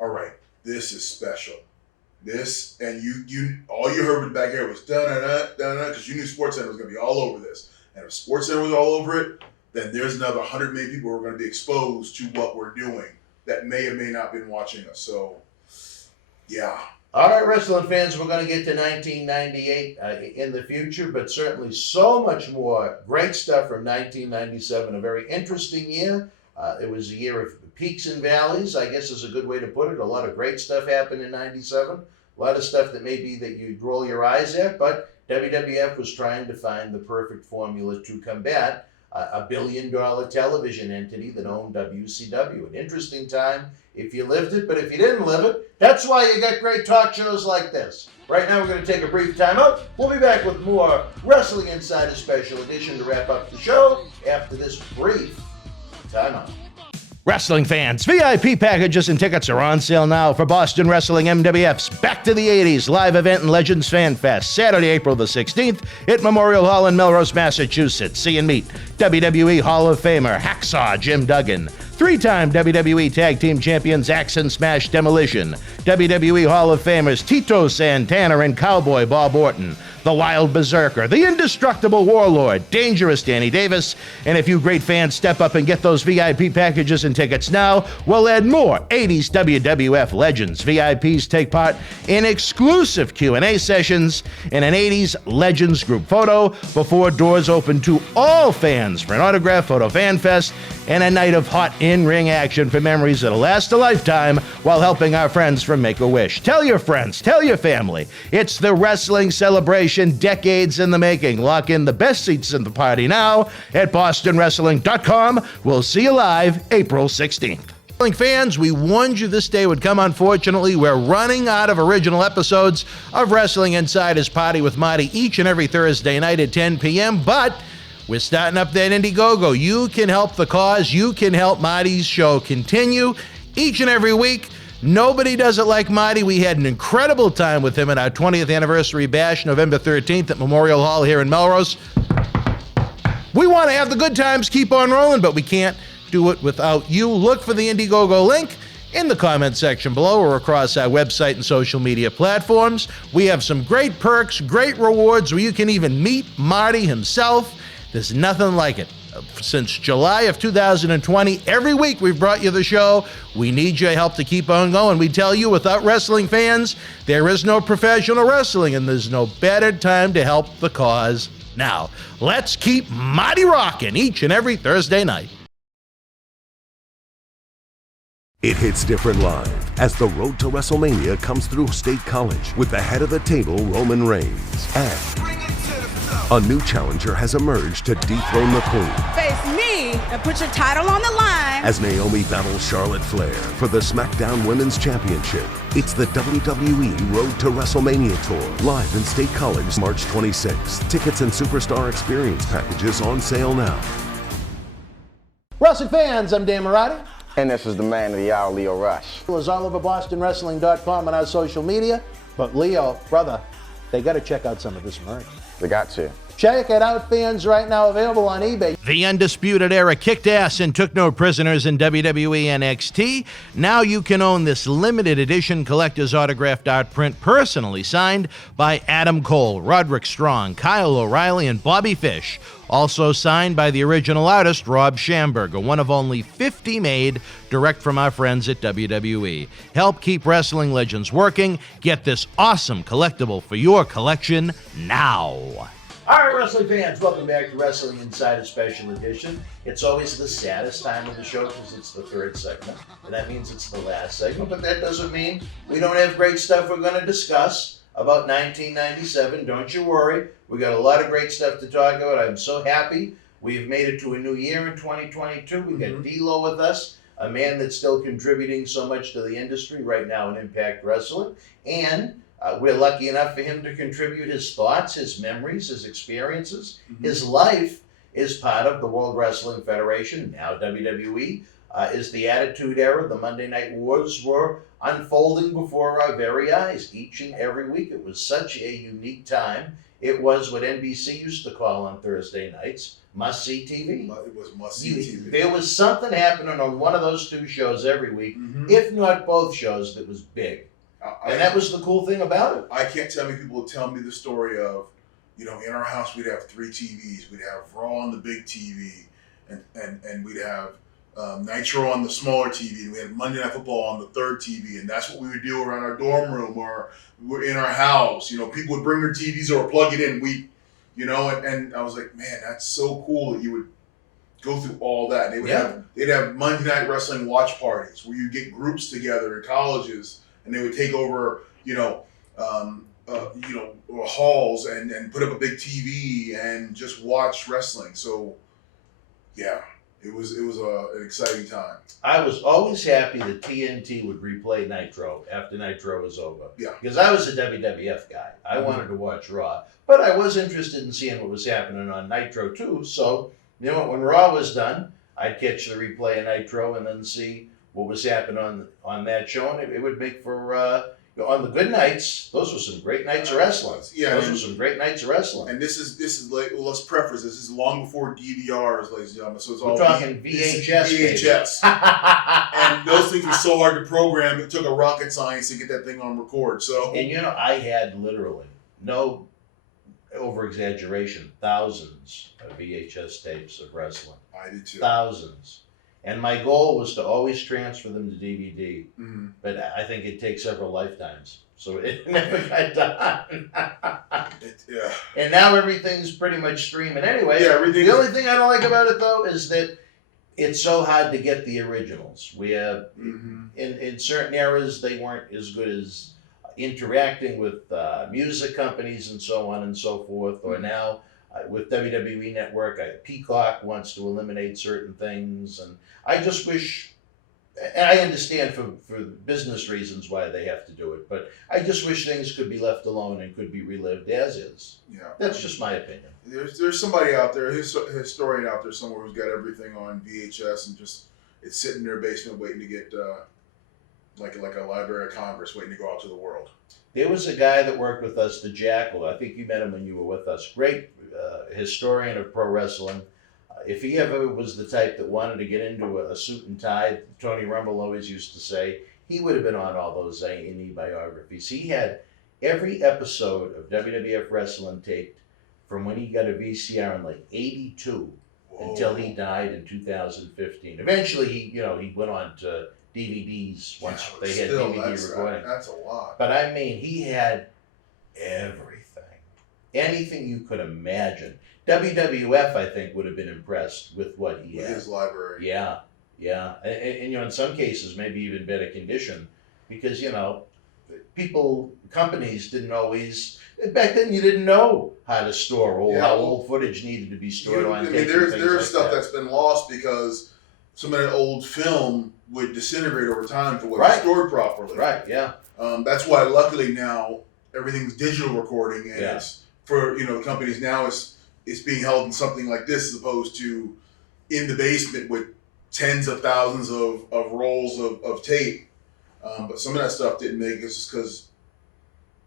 all right, this is special. This, and you all you heard back here was da-da-da, da-da, because you knew SportsCenter was going to be all over this. And if SportsCenter was all over it, then there's another 100 million people who are going to be exposed to what we're doing that may or may not have been watching us. So, yeah. All right, wrestling fans, we're going to get to 1998 in the future, but certainly so much more great stuff from 1997. A very interesting year. It was a year of peaks and valleys, I guess is a good way to put it. A lot of great stuff happened in 97. A lot of stuff that maybe that you'd roll your eyes at, but WWF was trying to find the perfect formula to combat a billion-dollar television entity that owned WCW. An interesting time if you lived it, but if you didn't live it, that's why you got great talk shows like this. Right now we're going to take a brief time out. We'll be back with more Wrestling Insider Special Edition to wrap up the show after this brief time out. Wrestling fans, VIP packages and tickets are on sale now for Boston Wrestling MWF's Back to the 80s live event and Legends Fanfest, Saturday, April the 16th at Memorial Hall in Melrose, Massachusetts. See and meet WWE Hall of Famer Hacksaw Jim Duggan, three-time WWE Tag Team Champions Axe and Smash Demolition, WWE Hall of Famers Tito, Santana, and Cowboy Bob Orton, the Wild Berzerker, the indestructible Warlord, Dangerous Danny Davis, and if you great fans step up and get those VIP packages and tickets now, we'll add more 80s WWF legends. VIPs take part in exclusive Q&A sessions and an 80s Legends group photo before doors open to all fans for an autograph photo fan fest and a night of hot in-ring action for memories that'll last a lifetime while helping our friends from Make-A-Wish. Tell your friends, tell your family. It's the wrestling celebration, decades in the making. Lock in the best seats in the party now at bostonwrestling.com. We'll see you live April 16th. Wrestling fans, we warned you this day would come. Unfortunately, we're running out of original episodes of Wrestling Insider's Party with Marty each and every Thursday night at 10 p.m., but we're starting up that Indiegogo. You can help the cause. You can help Marty's show continue each and every week. Nobody does it like Marty. We had an incredible time with him at our 20th anniversary bash, November 13th at Memorial Hall here in Melrose. We want to have the good times keep on rolling, but we can't do it without you. Look for the Indiegogo link in the comment section below or across our website and social media platforms. We have some great perks, great rewards where you can even meet Marty himself. There's nothing like it. Since July of 2020, every week we've brought you the show. We need your help to keep on going. We tell you, without wrestling fans, there is no professional wrestling, and there's no better time to help the cause now. Let's keep Marty rocking each and every Thursday night. It hits different live as the road to WrestleMania comes through State College with the head of the table, Roman Reigns, and a new challenger has emerged to dethrone the Queen. Face me and put your title on the line. As Naomi battles Charlotte Flair for the SmackDown Women's Championship. It's the WWE Road to WrestleMania Tour, live in State College, March 26th. Tickets and Superstar Experience packages on sale now. Wrestling fans, I'm Dan Marotti. And this is the man of the hour, Leo Rush. It's all over BostonWrestling.com and our social media. But Leo, brother, they got to check out some of this merch. They got to. Check it out, fans, right now available on eBay. The Undisputed Era kicked ass and took no prisoners in WWE NXT. Now you can own this limited edition collector's autographed art print personally signed by Adam Cole, Roderick Strong, Kyle O'Reilly, and Bobby Fish. Also signed by the original artist, Rob Schamberger, one of only 50 made direct from our friends at WWE. Help keep wrestling legends working. Get this awesome collectible for your collection now. All right, wrestling fans, welcome back to Wrestling Insider Special Edition. It's always the saddest time of the show because it's the third segment, and that means it's the last segment, but that doesn't mean we don't have great stuff we're going to discuss about 1997. Don't you worry. We got a lot of great stuff to talk about. I'm so happy we've made it to a new year in 2022. We got D-Lo with us, a man that's still contributing so much to the industry right now in Impact Wrestling, and we're lucky enough for him to contribute his thoughts, his memories, his experiences. His life is part of the World Wrestling Federation, now WWE, is the Attitude Era. The Monday Night Wars were unfolding before our very eyes each and every week. It was such a unique time It was what NBC used to call on Thursday nights must-see TV. It was must-see TV. There was something happening on one of those two shows every week, if not both shows, that was big. And that was the cool thing about it. I can't tell me people would tell me the story of, in our house we'd have 3 TVs. We'd have Raw on the big TV, and we'd have Nitro on the smaller TV, and we had Monday Night Football on the third TV, and that's what we would do around our dorm room or we're in our house. People would bring their TVs or plug it in. And I was like, man, that's so cool that you would go through all that. And they'd have Monday Night Wrestling watch parties where you get groups together in colleges, and they would take over, halls and put up a big TV and just watch wrestling. So, yeah. It was an exciting time. I was always happy that TNT would replay Nitro after Nitro was over. Yeah. Because I was a WWF guy. I wanted to watch Raw. But I was interested in seeing what was happening on Nitro too. So, when Raw was done, I'd catch the replay of Nitro and then see what was happening on that show. And it would make for, on the good nights, those were some great nights of wrestling. Yeah, those were some great nights of wrestling. And this is like, let's preface this is long before DVRs, ladies and gentlemen. So it's all we're talking VHS. VHS. And those things were so hard to program. It took a rocket science to get that thing on record. So and I had literally no over exaggeration, thousands of VHS tapes of wrestling. I did too. Thousands. And my goal was to always transfer them to DVD, but I think it takes several lifetimes, so it never got done. And now everything's pretty much streaming anyway. Yeah, everything. The only thing I don't like about it though is that it's so hard to get the originals. We have in certain eras they weren't as good as interacting with music companies and so on and so forth. Or now with WWE Network, Peacock wants to eliminate certain things, and I just wish, and I understand for business reasons why they have to do it, but I just wish things could be left alone and could be relived as is. Yeah. That's just my opinion. There's somebody out there, a historian out there somewhere who's got everything on VHS and just it's sitting in their basement waiting to get like a Library of Congress waiting to go out to the world. There was a guy that worked with us, the Jackal. I think you met him when you were with us. Great historian of pro wrestling. If he ever was the type that wanted to get into a suit and tie, Tony Rumble always used to say, he would have been on all those A&E biographies. He had every episode of WWF wrestling taped from when he got a VCR in like 82 until he died in 2015. Eventually, he went on to DVDs once they had DVD recording. That's a lot. But I mean, he had everything. Anything you could imagine. WWF, I think, would have been impressed with what he had. With his library. Yeah. And in some cases, maybe even better condition. Because, companies didn't always, back then you didn't know how to store how old footage needed to be stored on tape. There's stuff that's been lost because some of that old film would disintegrate over time if it wasn't stored properly. Right, yeah. That's why luckily now everything's digital recording and it's for the companies now it's being held in something like this as opposed to in the basement with tens of thousands of rolls of tape. But some of that stuff didn't make it just because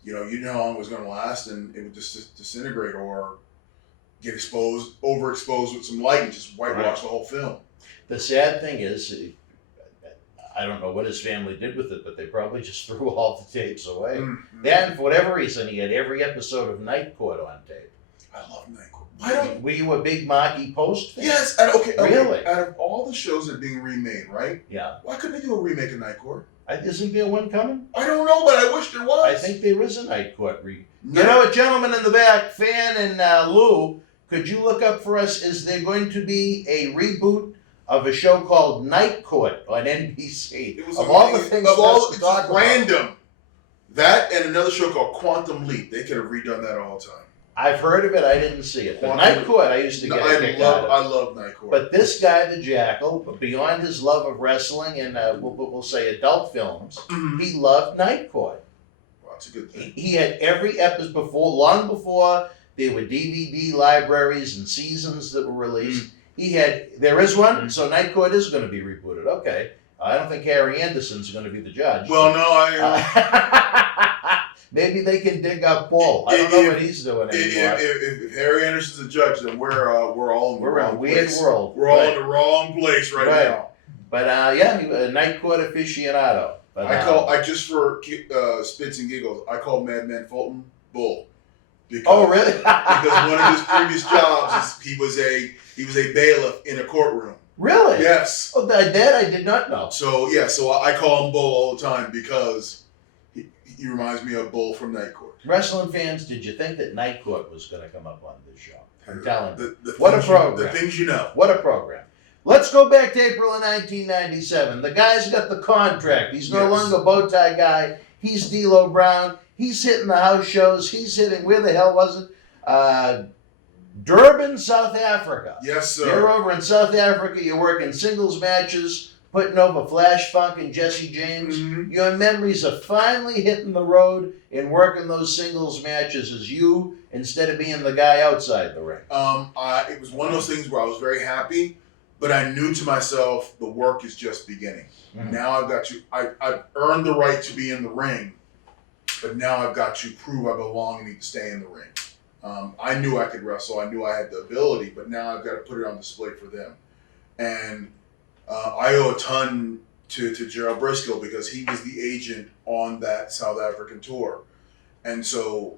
you know how long it was going to last, and it would just disintegrate or get overexposed with some light and just whitewash the whole film. The sad thing is, I don't know what his family did with it, but they probably just threw all the tapes away. Then, for whatever reason, he had every episode of Night Court on tape. I love Night Court. Were you a big Marky Post fan? Yes. Really? Out of all the shows that are being remade, right? Yeah. Why couldn't they do a remake of Night Court? Isn't there one coming? I don't know, but I wish there was. I think there is a Night Court a gentleman in the back, Fan and Lou, could you look up for us, is there going to be a reboot of a show called Night Court on NBC? It was all the things it's random. That and another show called Quantum Leap. They could have redone that all the time. I've heard of it. I didn't see it. But Night Court, I used to get a kick out of. I love Night Court. But this guy, the Jackal, beyond his love of wrestling and we'll say adult films, he loved Night Court. Well, that's a good thing. He had every episode long before there were DVD libraries and seasons that were released. There is one, so Night Court is going to be rebooted. Okay. I don't think Harry Anderson's going to be the judge. Well, no, Maybe they can dig up Bull. I don't know what he's doing anymore. If Harry Anderson's a judge, then we're all in the wrong a weird place. world. We're all in the wrong place right now. But a night court aficionado. But, I just for spits and giggles, I call Madman Fulton Bull. Because, really? Because one of his previous jobs is he was a bailiff in a courtroom. Really? Yes. Oh, I did not know. So I call him Bull all the time because he reminds me of Bull from Night Court. Wrestling fans, did you think that Night Court was going to come up on this show? I'm telling you. What a program. The things you know. What a program. Let's go back to April of 1997. The guy's got the contract. He's no longer bow tie guy. He's D'Lo Brown. He's hitting the house shows. He's hitting, where the hell was it? Durban, South Africa. Yes, sir. You're over in South Africa. You're working singles matches, putting over Flash Funk and Jesse James. Mm-hmm. Your memories are finally hitting the road and working those singles matches as you instead of being the guy outside the ring. It was one of those things where I was very happy, but I knew to myself the work is just beginning. Mm-hmm. Now I've got to. I've earned the right to be in the ring, but now I've got to prove I belong and need to stay in the ring. I knew I could wrestle. I knew I had the ability, but now I've got to put it on display for them. And I owe a ton to Gerald Brisco because he was the agent on that South African tour. And so,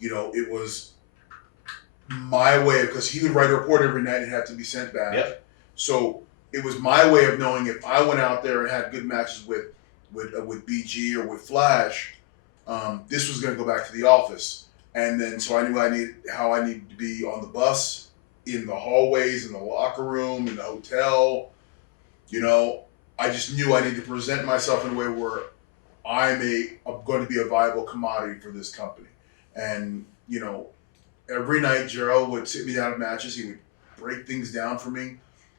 it was my way of, because he would write a report every night and have to be sent back. Yep. So it was my way of knowing if I went out there and had good matches with BG or with Flash, this was going to go back to the office. And then, so I knew how I needed to be on the bus, in the hallways, in the locker room, in the hotel. I just knew I needed to present myself in a way where I'm going to be a viable commodity for this company. And, every night Gerald would sit me down at matches. He would break things down for me.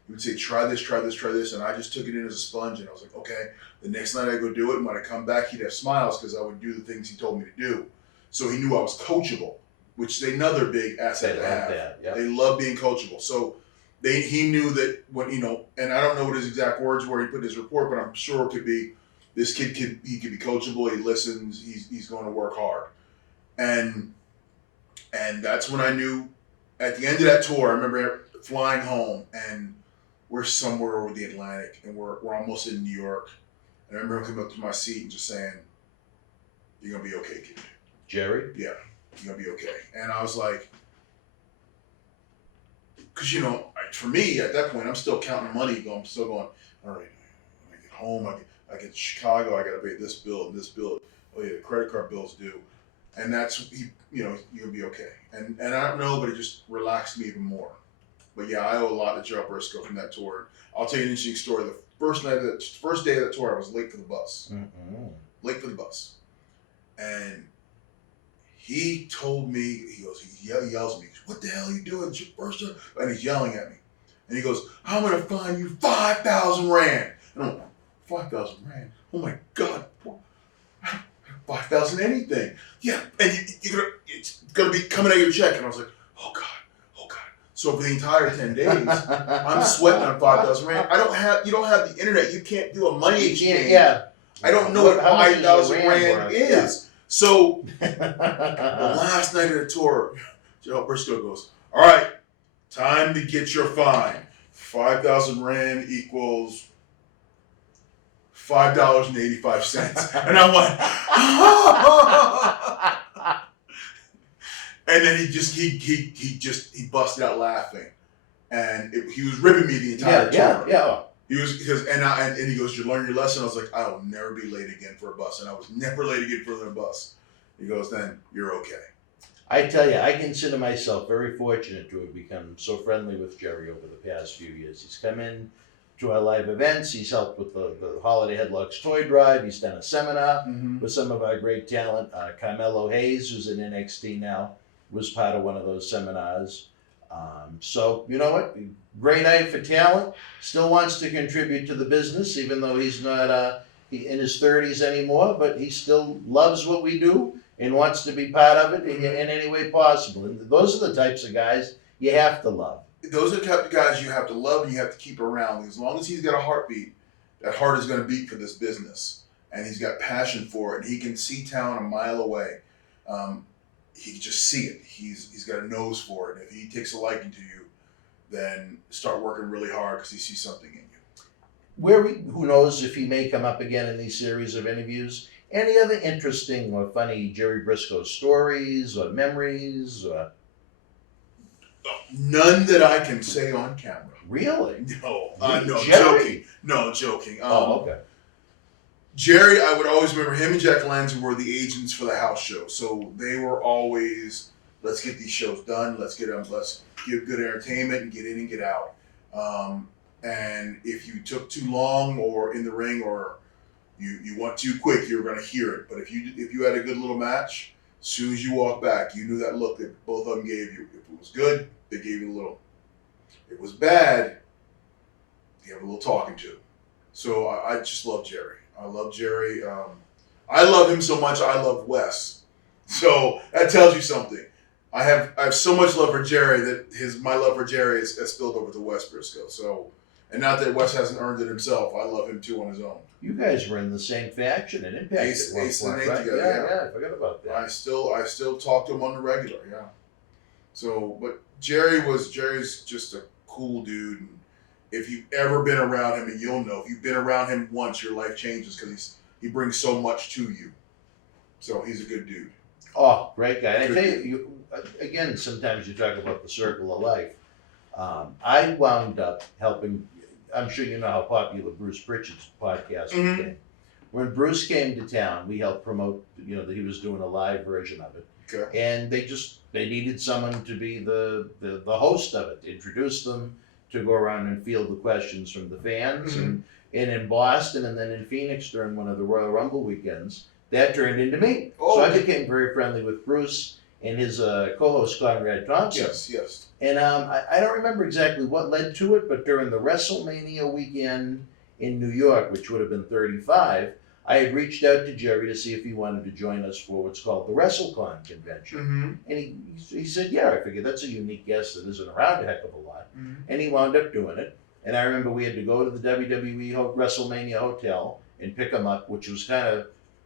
He would say, try this, try this, try this. And I just took it in as a sponge. And I was like, okay, the next night I go do it. And when I come back, he'd have smiles because I would do the things he told me to do. So he knew I was coachable, which is another big asset to have. Yep. They love being coachable. So he knew that when, and I don't know what his exact words were, he put in his report, but I'm sure it could be, this kid could be coachable, he listens, he's going to work hard. And that's when I knew, at the end of that tour, I remember flying home and we're somewhere over the Atlantic and we're almost in New York. And I remember coming up to my seat and just saying, "You're going to be okay, kid." Jerry? Yeah, you're going to be okay. And I was like, because, for me, at that point, I'm still counting money. I'm still going, all right, when I get home, I get to Chicago, I got to pay this bill and this bill. Oh, yeah, the credit card bills due. And that's, you're going to be okay. And I don't know, but it just relaxed me even more. But yeah, I owe a lot to Gerald Brisco from that tour. I'll tell you an interesting story. The first day of that tour, I was late for the bus. Mm-hmm. Late for the bus. And he told me, he yells at me, "What the hell are you doing? It's your first time?" And he's yelling at me. And he goes, "I'm going to fine you 5,000 Rand. And I'm like, 5,000 Rand? Oh my God. 5,000 anything. Yeah, and it's going to be coming out of your check. And I was like, oh God. So for the entire 10 days, I'm sweating on 5,000 Rand. You don't have the internet. You can't do a money exchange. Yeah. I don't know what 5,000 Rand is. Yeah. So the last night of the tour, Gerald Brisco goes, "All right, time to get your fine. 5,000 Rand equals $5.85. And I went, and then he busted out laughing, and he was ripping me the entire tour. Yeah. He was and he goes, "You learned your lesson." I was like, "I will never be late again for a bus," and I was never late again for a bus. He goes, "Then you're okay." I tell you, I consider myself very fortunate to have become so friendly with Jerry over the past few years. He's come in to our live events. He's helped with the Holiday Headlocks toy drive. He's done a seminar with some of our great talent. Carmelo Hayes, who's in NXT now, was part of one of those seminars. So, you know what? Great eye for talent. Still wants to contribute to the business, even though he's not in his 30s anymore, but he still loves what we do and wants to be part of it in any way possible. And those are the types of guys you have to love. Those are the type of guys you have to love and you have to keep around. As long as he's got a heartbeat, that heart is going to beat for this business. and he's got passion for it, and he can see talent a mile away. He can just see it. He's got a nose for it. If he takes a liking to you, then start working really hard because he sees something in you. Who knows if he may come up again in these series of interviews. Any other interesting or funny Jerry Brisco stories or memories? None that I can say on camera. Really? No, Jerry? joking. Okay. Jerry, I would always remember him and Jack Lanza were the agents for the house show. So they were always, let's get these shows done. Let's give good entertainment and get in and get out. And if you took too long or in the ring or you went too quick, you were going to hear it. But if you had a good little match, as soon as you walked back, you knew that look that both of them gave you. If it was good, they gave you a little. If it was bad, you have a little talking to. So I just love Jerry. I love Jerry. I love him so much. I love Wes. So that tells you something. I have so much love for Jerry that my love for Jerry has spilled over to Wes Brisco. So, and not that Wes hasn't earned it himself. I love him too on his own. You guys were in the same faction in Impact Ace at one and point, A right? together, Yeah, I forgot about that. I still talk to him on the regular. Yeah. So, but Jerry's just a cool dude. And if you've ever been around him, and you'll know, if you've been around him once, your life changes because he brings so much to you. So he's a good dude. Oh, great guy. And I tell you, again, sometimes you talk about the circle of life. I wound up helping. I'm sure you know how popular Bruce Pritchard's podcast became. When Bruce came to town, we helped promote. That he was doing a live version of it. Okay. And they needed someone to be the host of it, to introduce them, to go around and field the questions from the fans. And in Boston and then in Phoenix during one of the Royal Rumble weekends, that turned into me. So I became very friendly with Bruce and his co-host Conrad Thompson. Yes. And I don't remember exactly what led to it, but during the WrestleMania weekend in New York, which would have been 35, I had reached out to Jerry to see if he wanted to join us for what's called the WrestleCon convention. And he said, yeah, I figured that's a unique guest that isn't around a heck of a lot. And he wound up doing it. And I remember we had to go to the WWE WrestleMania hotel and pick him up, which was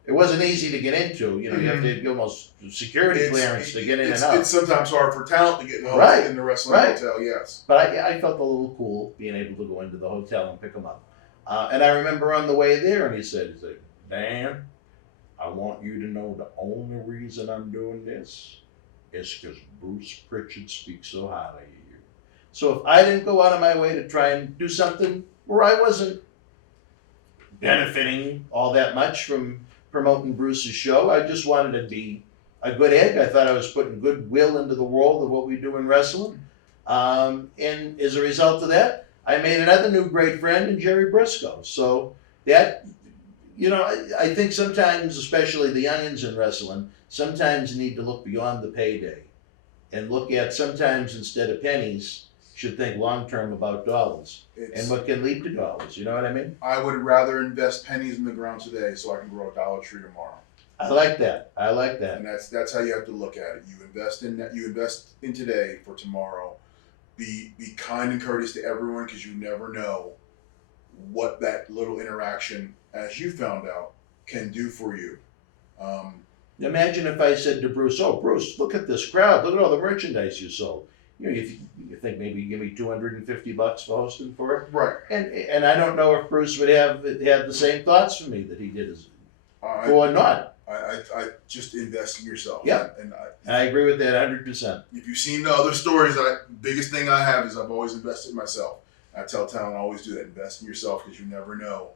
it wasn't easy to get into. You have to get almost security clearance to get in and out. It's sometimes hard for talent to get in the wrestling hotel, yes. But I felt a little cool being able to go into the hotel and pick him up. And I remember on the way there, and he said, Dan, I want you to know the only reason I'm doing this is because Bruce Pritchard speaks so highly of you. So if I didn't go out of my way to try and do something where I wasn't benefiting all that much from promoting Bruce's show, I just wanted to be a good egg. I thought I was putting goodwill into the world of what we do in wrestling. And as a result of that, I made another new great friend in Jerry Brisco. So that, I think sometimes, especially the youngins in wrestling, sometimes you need to look beyond the payday and look at sometimes instead of pennies, should think long-term about dollars and what can lead to dollars. You know what I mean? I would rather invest pennies in the ground today so I can grow a Dollar Tree tomorrow. I like that. And that's how you have to look at it. You invest in today for tomorrow. Be kind and courteous to everyone because you never know what that little interaction, as you found out, can do for you. Imagine if I said to Bruce, "Oh, Bruce, look at this crowd. Look at all the merchandise you sold. You think maybe you give me $250 for hosting for it?" Right. And I don't know if Bruce would have the same thoughts for me that he did or not. I just invest in yourself. Yeah. And I agree with that 100%. If you've seen the other stories, biggest thing I have is I've always invested in myself. I tell talent I always do that. Invest in yourself because you never know.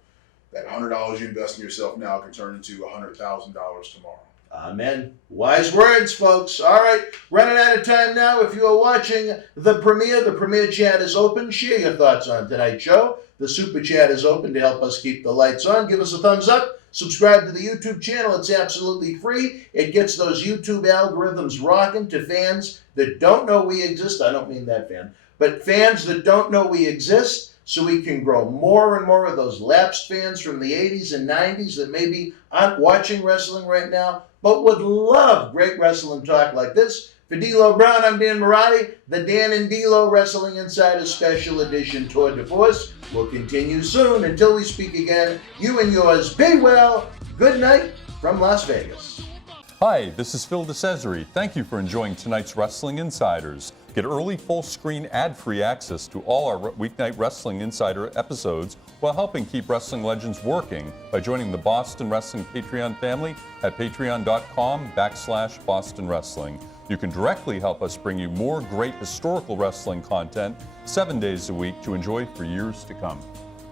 That $100 you invest in yourself now can turn into $100,000 tomorrow. Amen. Wise words, folks. All right, running out of time now. If you are watching the premiere chat is open. Share your thoughts on tonight's show. The super chat is open to help us keep the lights on. Give us a thumbs up. Subscribe to the YouTube channel. It's absolutely free. It gets those YouTube algorithms rocking to fans that don't know we exist. I don't mean that fan, but fans that don't know we exist, so we can grow more and more of those lapsed fans from the 80s and 90s that maybe aren't watching wrestling right now, but would love great wrestling talk like this. For D'Lo Brown, I'm Dan Marotti. The Dan and D'Lo Wrestling Insider Special Edition Tour de Force will continue soon. Until we speak again, you and yours be well. Good night from Las Vegas. Hi, this is Phil DeCesare. Thank you for enjoying tonight's Wrestling Insiders. Get early full-screen ad-free access to all our Weeknight Wrestling Insider episodes while helping keep wrestling legends working by joining the Boston Wrestling Patreon family at patreon.com/Boston Wrestling. You can directly help us bring you more great historical wrestling content 7 days a week to enjoy for years to come.